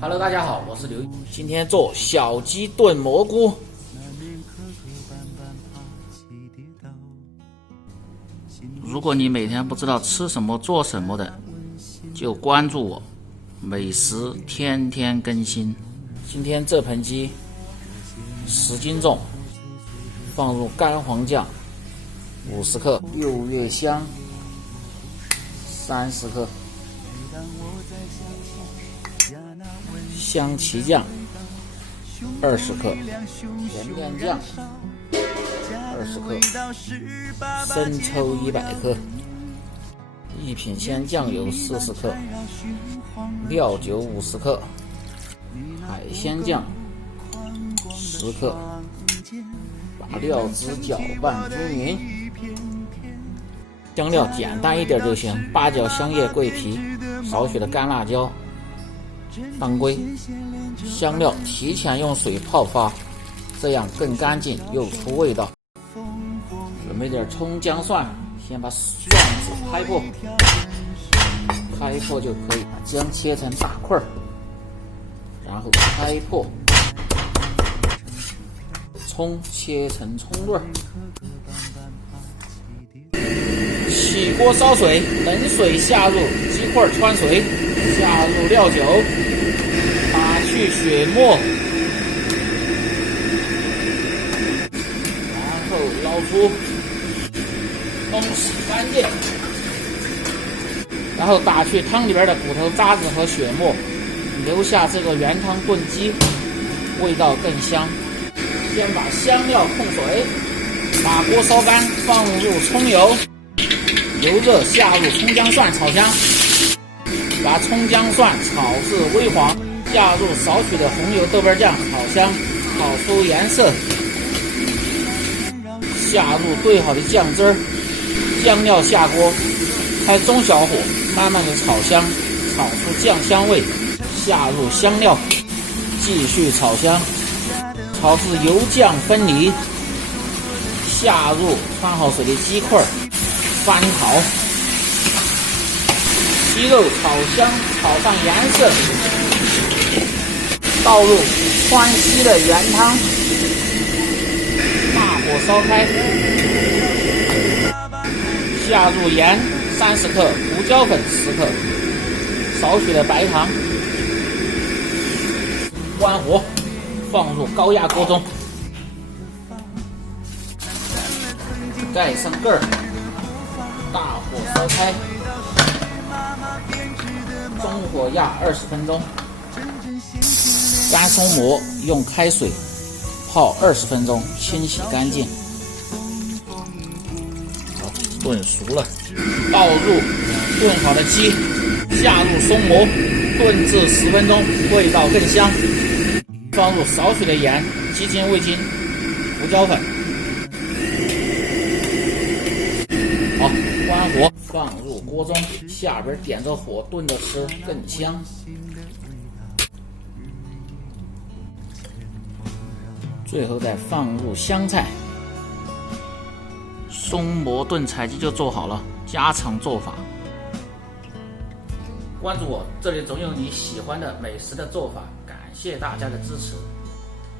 Hello， 大家好，我是刘。今天做小鸡炖蘑菇。如果你每天不知道吃什么做什么的，就关注我，美食天天更新。今天这盆鸡10斤重，放入干黄酱50克，六月香30克，香旗酱20克，甜面酱20克，生抽100克，一品鲜酱油40克，料酒50克，海鲜酱10克，把料汁搅拌均匀。香料简单一点就行，八角、香叶、桂皮，少许的干辣椒、当归。香料提前用水泡发，这样更干净又出味道。准备点葱姜蒜，先把蒜子拍破，就可以。把姜切成大块，然后拍破，葱切成葱段。起锅烧水，冷水下入鸡块汆水，下入料酒，打去血沫，然后捞出，冲洗干净，然后打去汤里边的骨头渣子和血沫，留下这个原汤炖鸡，味道更香。先把香料控水，把锅烧干，放入葱油，油热下入葱姜蒜炒香，把葱姜蒜炒至微黄，下入少许的红油豆瓣酱炒香，炒出颜色，下入兑好的酱汁儿，酱料下锅，开中小火慢慢的炒香，炒出酱香味，下入香料，继续炒香，炒至油酱分离，下入汆好水的鸡块，翻炒，鸡肉炒香，炒上颜色，倒入汆稀的原汤，大火烧开，下入盐30克，胡椒粉10克，少许的白糖，关火，放入高压锅中，盖上盖儿，大火烧开，中火压20分钟。干松蘑用开水泡20分钟，清洗干净。好，炖熟了，倒入炖好的鸡，下入松蘑，炖至10分钟，味道更香。放入少许的盐、鸡精、味精、胡椒粉。好，关火，放入锅中，下边点着火炖着吃更香。最后再放入香菜，松蘑炖彩鸡就做好了，家常做法。关注我，这里总有你喜欢的美食的做法。感谢大家的支持。